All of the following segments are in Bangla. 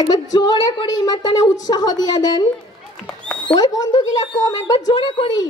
একবার জোরে করে ইমারতানে উৎসাহ দিয়া দেন। ওই বন্ধুগুলা কম, একবার জোরে করি।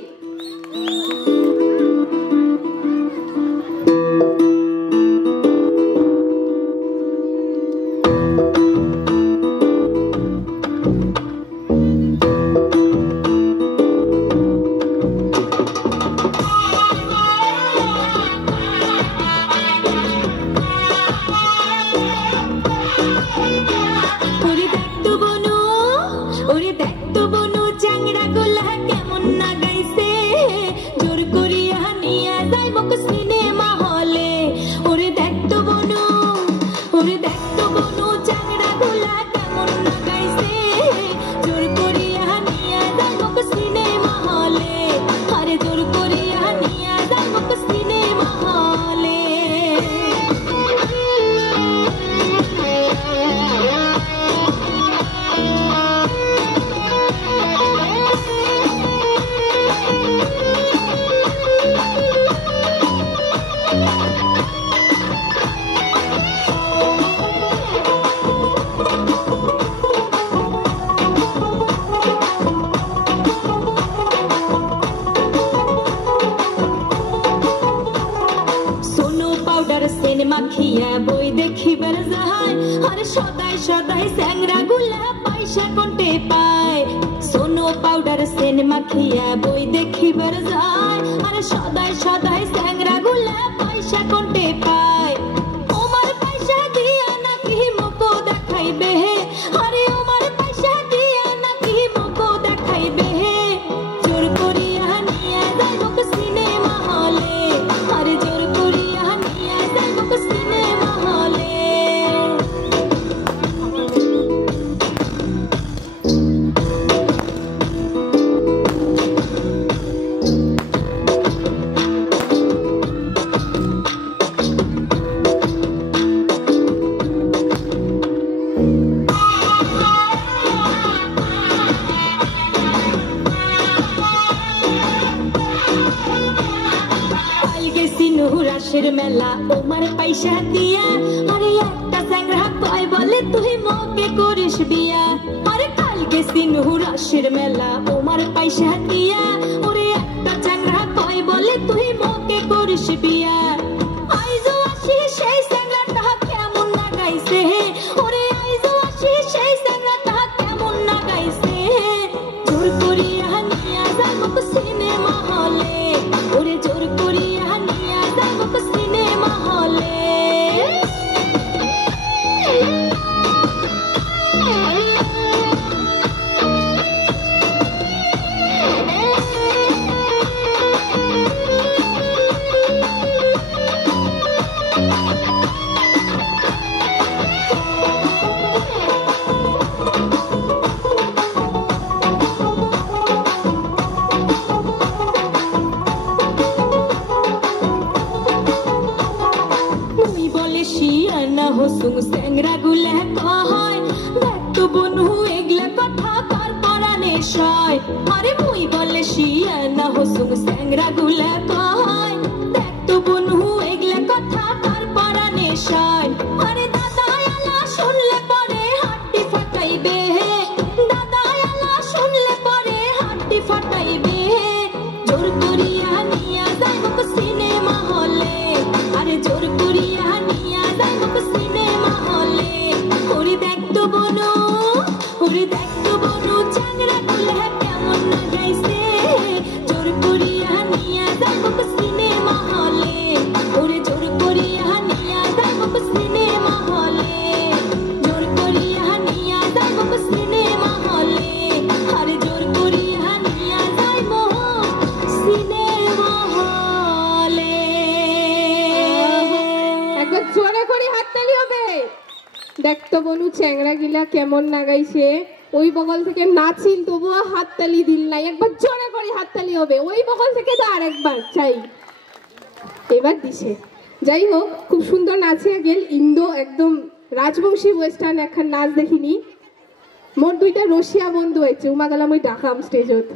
মাখিয়া বই দেখিবার যায় আরে সদাই সদাই স্যাংরা গুলা পয়সা কোনটে পায় সোনো পাউডার সেন মাখিয়া বই দেখিবার যায় আরে সদাই সদাই স্যাংরা গুলা পয়সা কোনটে পায় ওমার পয়সা দিয়া নাকি মকো দেখাইবে আরে ওমার পয়সা দিয়া নাকি মকো দেখাইবে জোর করিয়া নিয়া যাইব সিনেমা হলে আরে জোর করিয়া নিয়া যাইব সিনেমা হলে রাশের মেলা ওমার পয়সা দিয়া আরে একটা স্যাংরা কয় বলে তুই মকে করিস বিয়া আরে কাল গেছি নুহু রাশের মেলা ওমার পয়সা দিয়া ওরে একটা স্যাংরা কয় বলে তুই মকে করিস বিয়া আইজো আসি সেই স্যাংরাটা কেমন না গাইছে ওরে আইজো আসি সেই স্যাংরাটা কেমন না গাইছে জোর করিয়া নিয়া যাবো সিনেমা হলে ওরে জোর করিয়া নিয়া যাবো সিনেমা হলে হোসুং স্যাংরা গুলা কয় দেখ তো বনু এগলা কথা কার পরানে সয় আরে মুই বলে শিয়ানা হোসুং স্যাংরা গুলা কয় দেখ তো বনু এগলা কথা কার পরানে সয় আরে দাদা আলা শুনলে পরে হাড়ি ফাটাইবে দাদা আলা শুনলে পরে হাড়ি ফাটাইবে জোর করিয়া নিয়া যাইব সিনেমা হলে আরে জোর করিয়া নিয়া যাইব সিনেমা হলে ওরে দেখ তো বনু চ্যাংরা গুলা কেমন না গাইছে জোর করিয়া নিয়া যাইব সিনেমা হলে ওরে জোর করিয়া নিয়া যাইব সিনেমা হলে জোর করিয়া নিয়া যাইব সিনেমা হলে আরে জোর করিয়া নিয়া যাইব সিনেমা হলে একবার জোরে করে হাততালি হবে। দেখতো বনু চ্যাংরা গিলা কেমন না গাইছে ওই বগল থেকে নাচিল তবুও হাততালি দিল নাই, একবার জোরে করে হাততালি হবে। ওই বগল থেকে তো আরেকবার চাই, এবার দিছে। যাই হোক, খুব সুন্দর নাচিয়া গেল ইন্দো, একদম রাজবংশী ওয়েস্টার্ন একখান নাচ দেখিনি। মোর দুইটা রশিয়া বন্ধু হয়েছে, উমা গেলাম ওই ডাকাম স্টেজত।